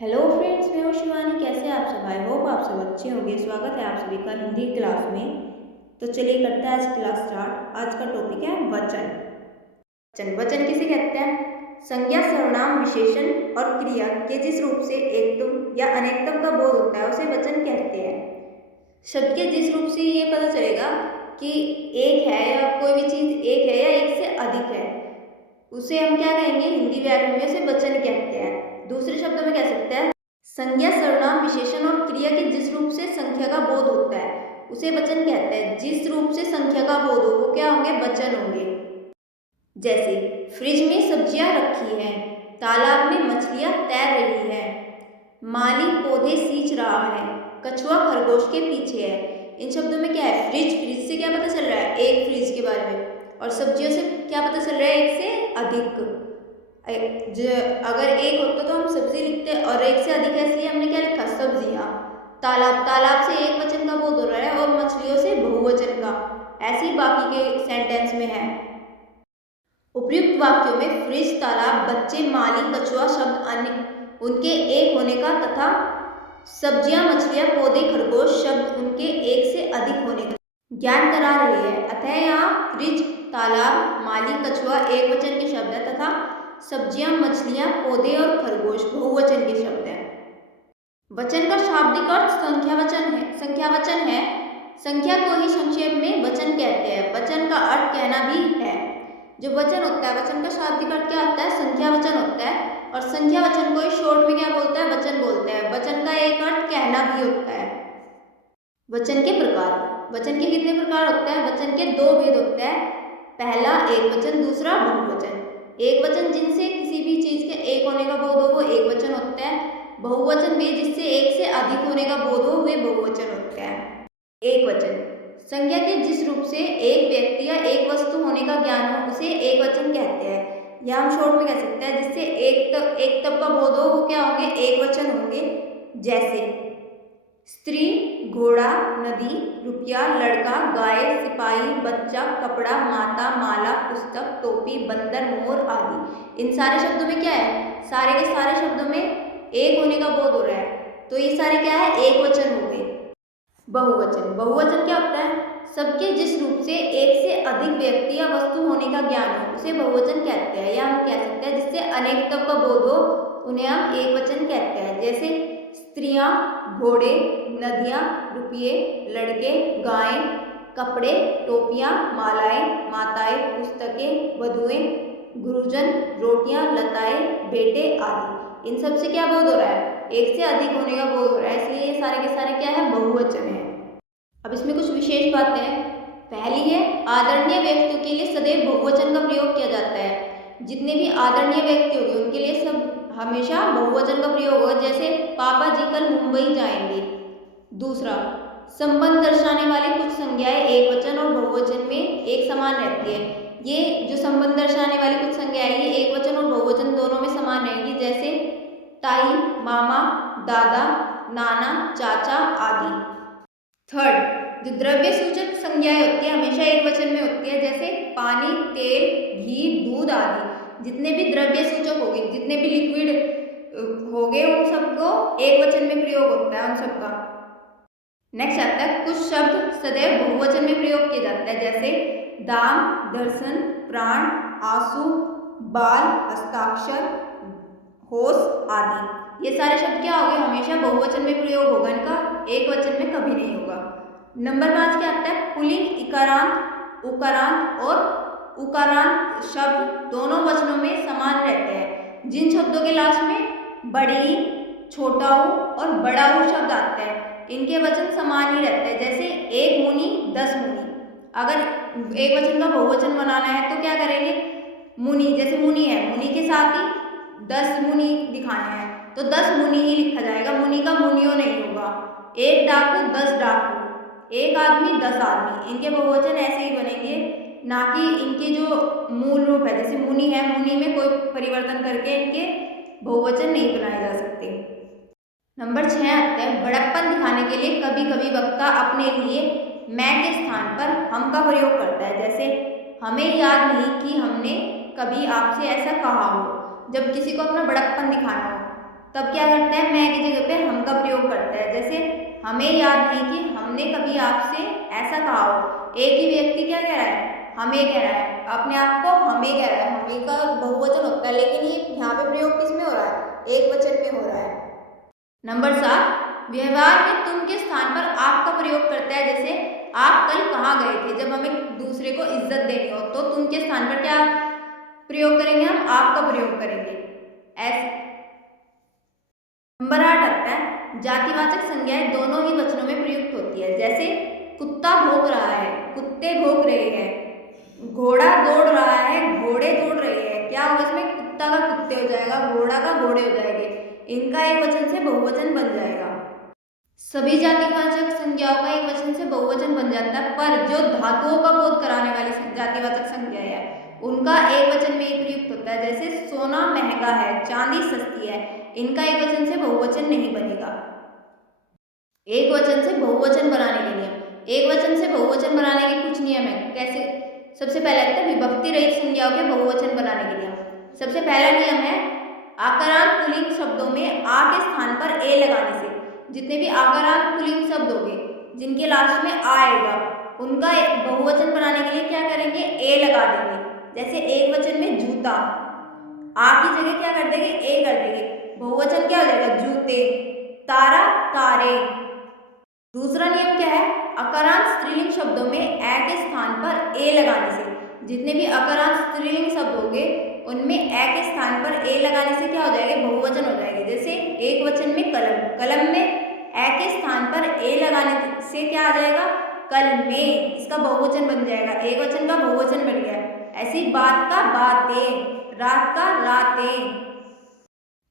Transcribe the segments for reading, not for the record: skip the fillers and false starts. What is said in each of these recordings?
Hello friends, मैं हूँ शिवानी। कैसे हैं आप सब? आई होप आप सब अच्छे होंगे। स्वागत है आप सभी का हिंदी क्लास में। तो चलिए करते हैं आज क्लास स्टार्ट। आज का टॉपिक है वचन। वचन वचन किसे कहते हैं? संज्ञा, सर्वनाम, विशेषण और क्रिया के जिस रूप से एकत्व या अनेकत्व का बोध होता है उसे वचन कहते हैं। शब्द के जिस रूप से ये पता चलेगा कि एक है या कोई भी चीज एक है या एक से अधिक है, उसे हम क्या कहेंगे? हिंदी व्याकरण में उसे वचन कहते हैं। दूसरे शब्दों में कह सकते हैं संज्ञा, सर्वनाम, विशेषण और क्रिया के जिस रूप से संख्या का बोध होता है उसे वचन कहते हैं। जिस रूप से संख्या का बोध हो वो क्या होंगे? वचन होंगे। जैसे फ्रिज में सब्जियां रखी हैं, तालाब में मछलियां तैर रही है, माली पौधे सींच रहा है, कछुआ खरगोश के पीछे है। इन शब्दों में क्या है? फ्रिज से क्या पता चल रहा है? एक फ्रिज के बारे में। और सब्जियों से क्या पता चल रहा है? एक से अधिक। अगर एक होता तो हम सब्जी लिखते, और एक से अधिक है इसलिए हमने क्या लिखा? सब्जियां। तालाब, तालाब से एक वचन का बोध हो रहा है और मछलियों से बहुवचन का। ऐसे ही बाकी के सेंटेंस में है। उपयुक्त वाक्यों में फ्रिज, तालाब, बच्चे, माली, कछुआ शब्द अन्य उनके एक होने का तथा सब्जियां, मछलियां, पौधे, खरगोश शब्द उनके एक से अधिक होने का ज्ञान करा रही है। अतः यहाँ फ्रिज, तालाब, माली, कछुआ एक वचन के शब्द है तथा सब्जियां, मछलियां, पौधे और खरगोश बहुवचन के शब्द हैं। वचन का शाब्दिक अर्थ संख्यावचन है। संख्यावचन है। संख्या को ही संक्षेप में वचन कहते हैं। वचन का अर्थ कहना भी है। जो वचन होता है, वचन का शाब्दिक अर्थ क्या होता है? संख्यावचन होता है। और संख्यावचन को ही शॉर्ट में क्या बोलते हैं? वचन बोलते हैं। वचन का एक अर्थ कहना भी होता है। वचन के प्रकार। वचन के कितने प्रकार होते हैं? वचन के दो भेद होते हैं। पहला एक वचन, दूसरा बहुवचन। एक वचन जिनसे किसी भी चीज के एक होने का बोध हो वो एक वचन होता है। बहुवचन में जिससे एक से अधिक होने का बोध हो वे बहुवचन होते हैं। एक वचन संज्ञा के जिस रूप से एक व्यक्ति या एक वस्तु होने का ज्ञान हो उसे एक वचन कहते हैं। या हम शॉर्ट में कह सकते हैं जिससे एक तब का बोध हो वो क्या होंगे? एक वचन होंगे। जैसे स्त्री, घोड़ा, नदी, रुपया, लड़का, गाय, सिपाही, बच्चा, कपड़ा, माता, माला, पुस्तक, टोपी, बंदर, मोर आदि। इन सारे शब्दों में क्या है? सारे के सारे शब्दों में एक होने का बोध हो रहा है, तो ये सारे क्या है? एक वचन हो गए। बहुवचन। बहुवचन क्या होता है? सबके जिस रूप से एक से अधिक व्यक्ति या वस्तु होने का ज्ञान हो उसे बहुवचन कहते हैं। या हम कह सकते हैं जिससे अनेकत्व का बोध हो उन्हें हम एक वचन कहते हैं। जैसे स्त्रियां, घोड़े, नदियां, रुपये, लड़के, गायें, कपड़े, टोपियां, मालाएं, माताएं, पुस्तकें, वधुएं, गुरुजन, रोटियां, लताएं, बेटे आदि। इन सब से क्या बोध हो रहा है? एक से अधिक होने का बोध हो रहा है, इसलिए ये सारे के सारे क्या है? बहुवचन है। अब इसमें कुछ विशेष बातें हैं। पहली है आदरणीय व्यक्तियों के लिए सदैव बहुवचन का प्रयोग किया जाता है। जितने भी आदरणीय व्यक्ति होंगे उनके लिए सब हमेशा बहुवचन का प्रयोग होगा। जैसे पापा जी कल मुंबई जाएंगे। दूसरा, संबंध दर्शाने वाले कुछ संज्ञाएं एक वचन और बहुवचन में एक समान रहती है। ये जो संबंध दर्शाने वाली कुछ संज्ञाएं ये एक वचन और बहुवचन दोनों में समान रहेंगी। जैसे ताई, मामा, दादा, नाना, चाचा आदि। थर्ड, जो द्रव्य सूचक संज्ञाएं होती है हमेशा एक वचन में होती है। जैसे पानी, तेल, घी, दूध आदि। जितने भी द्रव्य सूचक हो गए, जितने भी लिक्विड हो गए उन सबको एक वचन में प्रयोग होता है उन सबका। नेक्स्ट आता है कुछ शब्द सदैव बहुवचन में प्रयोग किए जाते हैं। जैसे दाम, दर्शन, प्राण, आंसू, बाल, हस्ताक्षर, होश आदि। ये सारे शब्द क्या हो गए? हमेशा बहुवचन में प्रयोग होगा इनका, एक वचन में कभी नहीं होगा। नंबर 5 क्या आता है? पुल्लिंग, इकारांत, उकारांत और उकारांत शब्द दोनों वचनों में समान रहते हैं। जिन शब्दों के लास्ट में बड़ी, छोटा ऊ और बड़ा ऊ शब्द आते हैं इनके वचन समान ही रहते हैं। जैसे एक मुनि, 10 मुनि। अगर एक वचन का बहुवचन बनाना है तो क्या करेंगे? मुनि, जैसे मुनि है, मुनि के साथ ही 10 मुनि दिखाने हैं तो 10 मुनि ही लिखा जाएगा। मुनि का मुनियो नहीं होगा। एक डाकू, 10 डाकू, एक आदमी, 10 आदमी। इनके बहुवचन ऐसे ही बनेंगे, ना कि इनके जो मूल रूप है जैसे मुनि है, मुनि में कोई परिवर्तन करके इनके बहुवचन नहीं बनाए जा सकते। नंबर 6 आते हैं बड़प्पन दिखाने के लिए कभी कभी वक्ता अपने लिए मैं के स्थान पर हम का प्रयोग करता है। जैसे हमें याद नहीं कि हमने कभी आपसे ऐसा कहा हो। जब किसी को अपना बड़प्पन दिखाना हो तब क्या करता है, मैं की जगह पे हम का प्रयोग करता है। जैसे हमें याद नहीं कि हमने कभी आपसे ऐसा कहा हो। एक ही व्यक्ति क्या कह रहा है, हमें कह रहा है, अपने आप को हमें कह रहा है। हमें का बहुवचन होता है, लेकिन ये यहाँ पे प्रयोग किस में हो रहा है, एक वचन में हो रहा है। नंबर 7, व्यवहार में तुम के स्थान पर आप का प्रयोग करता है। जैसे आप कल कहाँ गए थे, जब हमें दूसरे को इज्जत देनी हो तो तुम के स्थान पर क्या प्रयोग करेंगे, हम आप का प्रयोग करेंगे। ऐसे नंबर 8 आता है, जातिवाचक संज्ञाएं दोनों ही वचनों में प्रयुक्त होती है। जैसे कुत्ता भौंक रहा है, कुत्ते भौंक रहे हैं। घोड़ा दौड़ रहा है, घोड़े दौड़ रहे हैं। क्या होगा इसमें, कुत्ता का कुत्ते हो जाएगा, घोड़ा का घोड़े हो जाएंगे। इनका एक वचन से बहुवचन बन जाएगा। सभी जातिवाचक संज्ञाओं का एक वचन से बहुवचन बन जाता है, पर जो धातुओं का बोध कराने वाली जातिवाचक संज्ञाएं है उनका एक वचन में ही प्रयुक्त होता है। जैसे सोना महंगा है, चांदी सस्ती है। इनका एक वचन से बहुवचन नहीं बनेगा। एक वचन से बहुवचन बनाने के नियम, एक वचन से बहुवचन बनाने के कुछ नियम है। कैसे, सबसे पहला आता है विभक्ति रहित संज्ञाओं के बहुवचन बनाने के नियम। सबसे पहला नियम है, आकारांत पुल्लिंग शब्दों में आ के स्थान पर ए लगाने से जितने भी आकारांत पुल्लिंग शब्द होंगे जिनके लास्ट में आ आएगा उनका बहुवचन बनाने के लिए क्या करेंगे, ए लगा देंगे। जैसे एक वचन में जूता, आ की जगह क्या कर देंगे, ए कर देंगे। बहुवचन क्या हो जाएगा, जूते। तारा, तारे। दूसरा नियम क्या है, अकारांत स्त्रीलिंग शब्दों में ए के स्थान पर ए लगाने से जितने भी अकारांत स्त्रीलिंग शब्द होंगे उनमें ए के स्थान पर ए लगाने से क्या हो जाएगा, बहुवचन हो जाएंगे। जैसे एक वचन में कलम, कलम में ए के स्थान पर ए लगाने से क्या आ जाएगा, कल में। इसका बहुवचन बन जाएगा, एक वचन का बहुवचन बन गया। ऐसी बात का बातें, रात का रातें।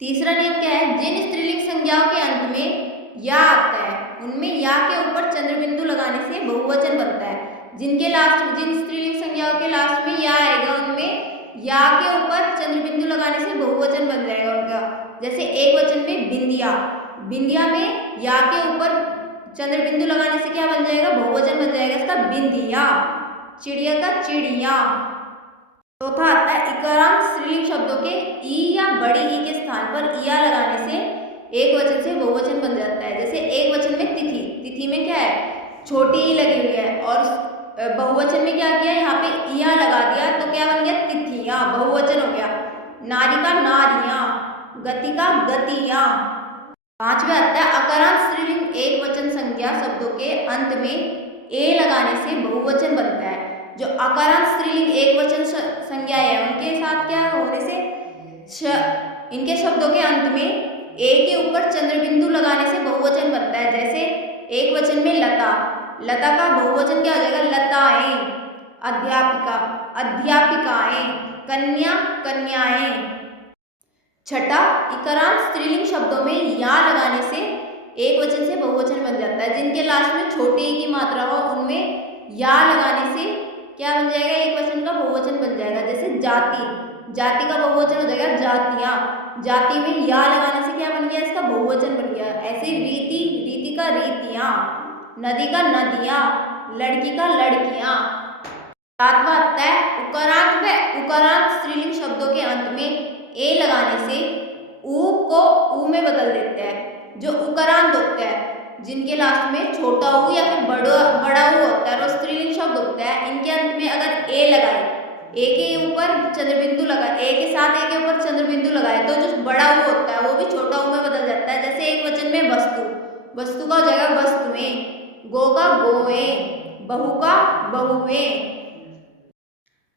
तीसरा नियम क्या है, जिन स्त्रीलिंग संज्ञाओं के अंत में या आता है उनमें या के ऊपर चंद्र बिंदु लगाने से बहुवचन बनता है। जिनके लास्ट, जिन स्त्रीलिंग संज्ञाओं के लास्ट में या आएगा उनमें या के ऊपर चंद्र बिंदु लगाने से बहुवचन बन जाएगा उनका। जैसे एक वचन में बिंदिया, बिंदिया में या के ऊपर चंद्र बिंदु लगाने से क्या बन जाएगा, बहुवचन बन जाएगा इसका, बिंदिया। चिड़िया का चिड़िया। चौथा आता है, इकारांत स्त्रीलिंग शब्दों के ई या बड़ी ई के स्थान पर इया लगाने से एक वचन से बहुवचन बन जाता है। जैसे एक वचन में तिथि, तिथि में क्या है, छोटी ई लगी हुई है, और बहुवचन में क्या किया, यहाँ पे इया लगा दिया तो क्या बन गया, तिथियां, बहुवचन हो गया। नारी का नारियां, गति का गतियां। पांचवा आता है, अकारांत स्त्रीलिंग एक वचन संज्ञा शब्दों के अंत में ए लगाने से बहुवचन बनता है। जो अकारांत स्त्रीलिंग एक वचन संज्ञा है उनके साथ क्या होने से इनके शब्दों के अंत में ए के ऊपर चंद्र बिंदु लगाने से बहुवचन बनता है। जैसे एक वचन में लता, लता का बहुवचन क्या हो जाएगा, लताएं। अध्यापिका, अध्यापिकाएं। कन्या, कन्याएं। छठा, इकारांत स्त्रीलिंग शब्दों में या लगाने से एक वचन से बहुवचन बन जाता है। जिनके लास्ट में छोटी ई की मात्रा हो उनमें या लगाने से क्या बन जाएगा, एक वचन का बहुवचन बन जाएगा। जैसे जाति, जाति का बहुवचन हो जाएगा जातियां। जाति में या लगाने से क्या बन गया, इसका बहुवचन बन गया। ऐसे रीति, रीति का रीतियां। नदी का नदियां। लड़की का लड़कियां। सातवां आता है, उकारांत व उकारांत स्त्रीलिंग शब्दों के अंत में ए लगाने से ऊ को ऊ में बदल देते हैं। जो उकारांत होता है जिनके लास्ट में छोटा ऊ या फिर बड़ा ऊ होता है और स्त्रीलिंग शब्द होता है, इनके अंत में अगर ए लगाए, ए के ऊपर चंद्र बिंदु लगाए, ए के साथ ए के ऊपर चंद्र बिंदु लगाए तो जो बड़ा ऊ होता है वो भी छोटा ऊ में बदल जाता है। जैसे एक वचन में वस्तु, वस्तु का हो जाएगा वस्तुएं। गो का गोएं। बहू का बहुएं।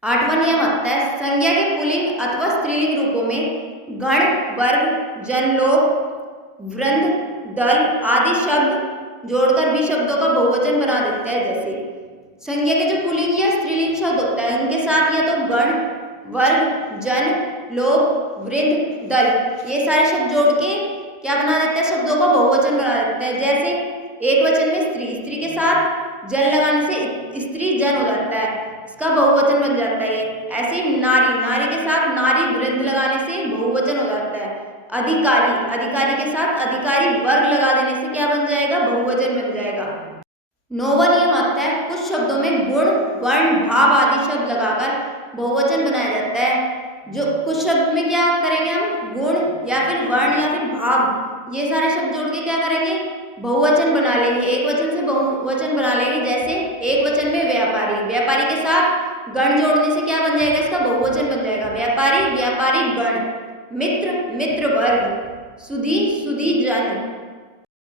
आठवां नियम आता है, संज्ञा के पुल्लिंग अथवा स्त्रीलिंग रूपों में गण, वर्ग, जन, लोग, वृंद, दल आदि शब्द जोड़कर भी शब्दों का बहुवचन बना देते हैं। जैसे संज्ञा के जो पुल्लिंग या स्त्रीलिंग शब्द होता है उनके साथ या तो गण, वर्ग, जन, लोग, वृंद, दल ये सारे शब्द जोड़ के क्या बना देते हैं, शब्दों का बहुवचन बना देते हैं। जैसे एक वचन में स्त्री, स्त्री के साथ जन लगाने से स्त्री जन हो जाता है, इसका बहुवचन बन जाता है। ऐसे नारी, नारी के साथ नारी वृंद लगाने से बहुवचन हो जाता है। अधिकारी, अधिकारी के साथ अधिकारी वर्ग लगा देने से क्या बन जाएगा, बहुवचन बन जाएगा। नौवां नियम आता है, कुछ शब्दों में गुण, वर्ण, भाव आदि शब्द लगाकर बहुवचन बनाया जाता है। जो कुछ शब्द में क्या करेंगे हम, गुण या फिर वर्ण या फिर भाव, ये सारे शब्द जोड़ के क्या करेंगे, बहुवचन बना लेंगे, एक वचन से बहुवचन बना लेंगे। जैसे एक वचन में व्यापारी, व्यापारी के साथ गण जोड़ने से क्या बन जाएगा, इसका बहुवचन बन जाएगा, व्यापारी व्यापारी गण, मित्र मित्र वर्ग, सुधी सुधी जन।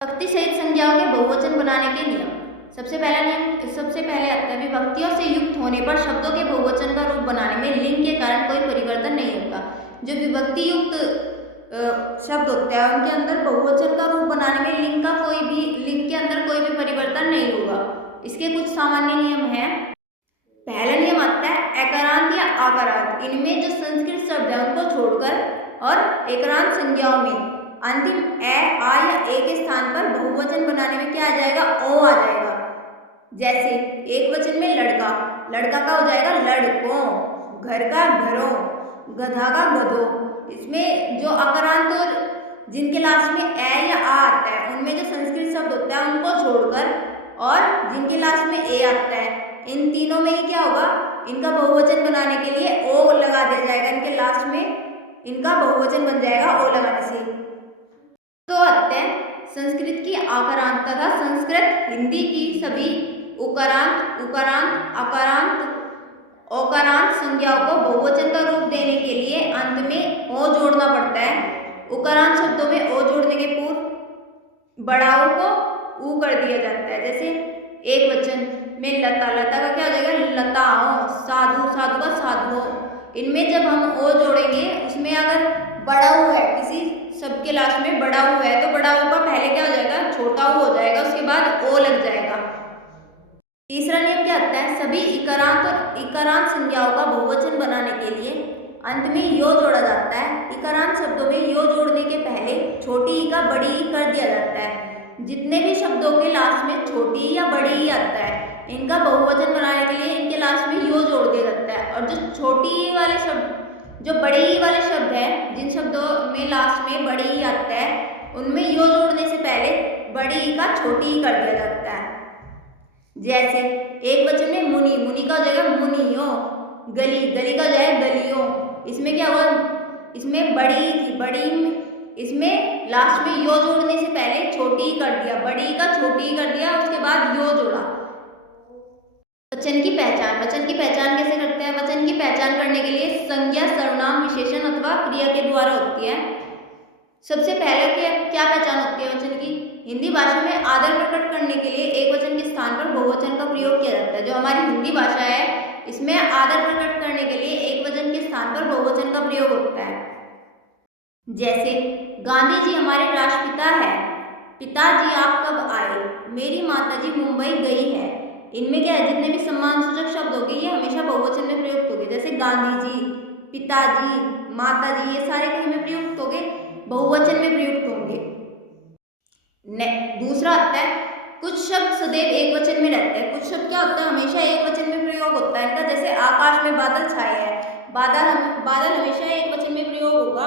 विभक्ति सहित संज्ञाओं के बहुवचन बनाने के नियम। सबसे पहले आता है, विभक्तियों से युक्त होने पर शब्दों के बहुवचन का रूप बनाने में लिंग के कारण कोई परिवर्तन नहीं होता। जो विभक्ति युक्त शब्द होते हैं उनके अंदर बहुवचन का रूप बनाने में लिंग के अंदर कोई भी परिवर्तन नहीं होगा। इसके कुछ सामान्य नियम हैं। पहला नियम आता है एकारांत या आकारांत। इनमें जो संस्कृत शब्द है उनको छोड़कर और एकरांत संज्ञाओं में अंतिम ए, आ या ए के स्थान पर बहुवचन बनाने में क्या आ जाएगा, ओ आ जाएगा। जैसे एक वचन में लड़का, लड़का का हो जाएगा लड़कों, घर का घरों, गधा का गधों। इसमें जो अकारांत और जिनके लास्ट में ए या आ आता है उनमें जो संस्कृत शब्द होता है उनको छोड़कर और जिनके लास्ट में ए आता है, इन तीनों में ही क्या होगा, इनका बहुवचन बनाने के लिए ओ लगा दिया जाएगा, इनके लास्ट में इनका बहुवचन बन जाएगा ओ लगाने से। तो आते हैं संस्कृत की आकारांत तथा संस्कृत हिंदी की सभी उकारांत, अकारांत, ओकारांत संज्ञाओं को बहुवचन का रूप देने के लिए अंत में ओ जोड़ना पड़ता है। उकारांत शब्दों में ओ जोड़ने के पूर्व बड़ाओ को ऊ कर दिया जाता है। जैसे एक वचन में लता, लता का क्या हो जाएगा, लताओं, साधु, साधु का साधुओं। इनमें जब हम ओ जोड़ेंगे उसमें अगर बड़ा ऊ है, किसी शब्द के लास्ट में बड़ा ऊ है तो बड़ा ऊ का पहले क्या हो जाएगा, छोटा ऊ हो जाएगा, उसके बाद ओ लग जाएगा। तीसरा नियम क्या आता है, सभी इकारांत और इकारांत संज्ञाओं का बहुवचन बनाने के लिए अंत में यो जोड़ा जाता है। इकारांत शब्दों में यो जोड़ने के पहले छोटी ई का बड़ी ई कर दिया जाता है। जितने भी शब्दों के लास्ट में छोटी ई या बड़ी ई आता है इनका बहुवचन बनाने के लिए इनके लास्ट में यो जोड़ दिया जाता है। और जो छोटी ई वाले शब्द, जो बड़ी ई वाले शब्द है, जिन शब्दों में लास्ट में बड़ी ई आता है उनमें यो जोड़ने से पहले बड़ी ई का छोटी ई कर दिया जाता है। जैसे एक वचन में मुनि, मुनि का हो जाएगा मुनियों, गली, गली का हो जाएगा गलियों। इसमें क्या हुआ, इसमें बड़ी थी, बड़ी इसमें लास्ट में यो जोड़ने से पहले छोटी कर दिया, बड़ी का छोटी कर दिया, उसके बाद यो जोड़ा। वचन की पहचान, वचन की पहचान कैसे करते हैं, वचन की पहचान करने के लिए संज्ञा, सर्वनाम, विशेषण अथवा क्रिया के द्वारा होती है। सबसे पहले क्या पहचान होती है वचन की, हिंदी भाषा में आदर प्रकट करने के लिए एक वचन के स्थान पर बहुवचन का प्रयोग किया जाता है। जो हमारी हिंदी भाषा है इसमें आदर प्रकट करने के लिए एक वचन के स्थान पर बहुवचन का प्रयोग होता है। जैसे गांधी जी हमारे राष्ट्रपिता है, पिताजी आप कब आए, मेरी माताजी मुंबई गई है। इनमें क्या है, जितने भी सम्मान सूचक शब्द होंगे ये हमेशा बहुवचन में प्रयुक्त होंगे। जैसे गांधी जी, पिताजी, माताजी, ये सारे कहीं में प्रयुक्त होंगे, बहुवचन में प्रयुक्त होंगे। दूसरा आता है कुछ शब्द सदैव एक वचन में रहते हैं। कुछ शब्द क्या होता है, हमेशा एक वचन में प्रयोग होता है इनका। जैसे आकाश में बादल छाए हैं, बादल हमेशा एक वचन में प्रयोग होगा।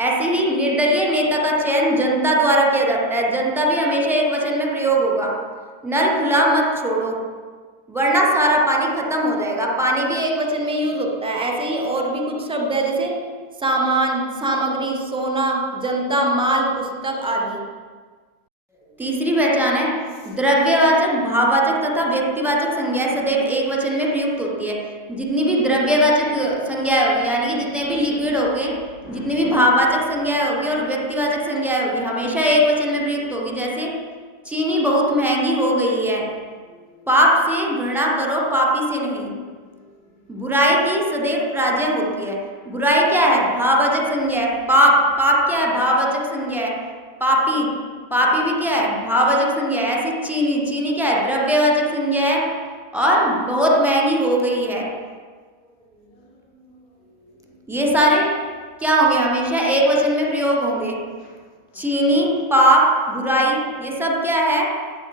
ऐसे ही निर्दलीय नेता का चयन जनता द्वारा किया जाता है, जनता भी हमेशा एक वचन में प्रयोग होगा। नल खुला मत छोड़ो वरना सारा पानी खत्म हो जाएगा, पानी भी एक वचन में यूज होता है। ऐसे ही और भी कुछ शब्द है जैसे सामान, सामग्री, सोना, जनता, माल, पुस्तक आदि। तीसरी पहचान है द्रव्यवाचक, भाववाचक तथा व्यक्तिवाचक संज्ञाएं सदैव एक वचन में प्रयुक्त होती है। जितनी भी द्रव्यवाचक संज्ञाएं होगी यानी कि जितने भी लिक्विड होंगे, जितनी भी भाववाचक संज्ञाएं होगी और व्यक्तिवाचक संज्ञाएं होगी हमेशा एक वचन में प्रयुक्त होगी। जैसे चीनी बहुत महंगी हो गई है, पाप से घृणा करो पापी से नहीं। बुराई की सदैव पराजय होती है, बुराई क्या है, भाववाचक संज्ञा है। पाप क्या है, भाववाचक संज्ञा है। पापी भी क्या है, भाववाचक संज्ञा है। ऐसे चीनी क्या है, द्रव्यवाचक संज्ञा है। और बहुत महंगी हो गई है, ये सारे क्या होंगे, हमेशा एक वचन में प्रयोग होंगे। चीनी, पाप, बुराई, ये सब क्या है,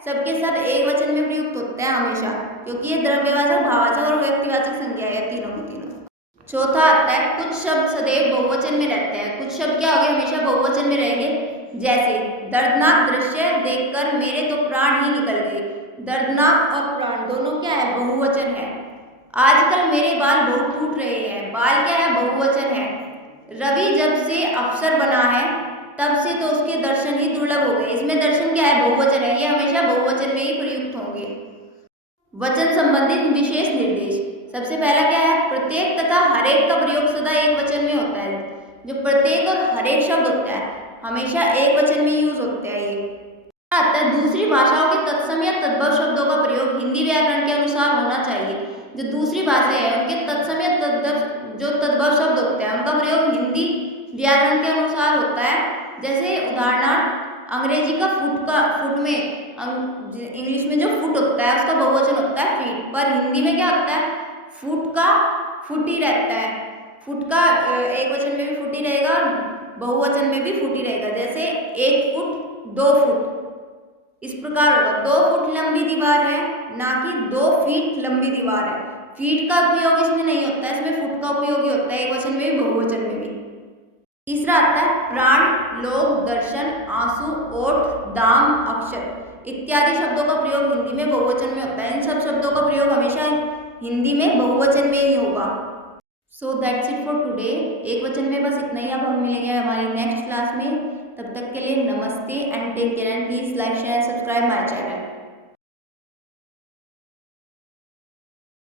सबके सब एक वचन में प्रयुक्त होते हैं हमेशा, क्योंकि ये द्रव्यवाचक, भाववाचक और व्यक्तिवाचक संज्ञा है, तीनों को तीनों। चौथा आता है कुछ शब्द सदैव बहुवचन में रहते हैं। कुछ शब्द क्या होंगे, हमेशा बहुवचन में रहेंगे। जैसे दर्दनाक दृश्य देखकर मेरे तो प्राण ही निकल गए। दर्दनाक और प्राण दोनों क्या है, बहुवचन है। आजकल मेरे बाल बहुत टूट रहे हैं। बाल क्या है? बहुवचन है। रवि जब से अफसर बना है तब से तो उसके दर्शन ही दुर्लभ हो गए। इसमें दर्शन क्या है? बहुवचन है, ये हमेशा बहुवचन में ही प्रयुक्त होंगे। वचन संबंधित विशेष निर्देश। सबसे पहला क्या है? प्रत्येक तथा हरेक का प्रयोग सदा एक वचन में होता है। जो प्रत्येक और हरेक शब्द होता है हमेशा एक वचन में यूज होते हैं। ये आता है दूसरी भाषाओं के तत्सम या तद्भव शब्दों का प्रयोग हिंदी व्याकरण के अनुसार होना चाहिए। जो दूसरी भाषा है उनके तत्सम या तद्भव शब्द होते हैं उनका प्रयोग हिंदी व्याकरण के अनुसार होता है। जैसे उदाहरणार्थ अंग्रेजी का फुट में इंग्लिश में जो फुट होता है उसका बहुवचन होता है फीट, पर हिंदी में क्या होता है? फुट का फुट ही रहता है। फुट का एक वचन में भी फुट ही रहेगा और बहुवचन में भी फुट ही रहेगा। जैसे 1 फुट 2 फुट इस प्रकार होगा। 2 फुट लंबी दीवार है, ना कि 2 फीट लंबी दीवार है। फीट का उपयोग इसमें नहीं होता है, इसमें फुट का उपयोग ही होता है, एक वचन में भी बहुवचन में भी। तीसरा आता है प्राण, लोक, दर्शन, आंसू, ओठ, दाम, अक्षर इत्यादि शब्दों का प्रयोग हिंदी में बहुवचन में होता है। इन सब शब्दों का प्रयोग हमेशा हिंदी में बहुवचन में ही होगा। So that's it for today. एक वचन में बस इतना ही। अब हम मिलेंगे हमारी नेक्स्ट क्लास में। तब तक के लिए नमस्ते and take care and please like share subscribe my channel.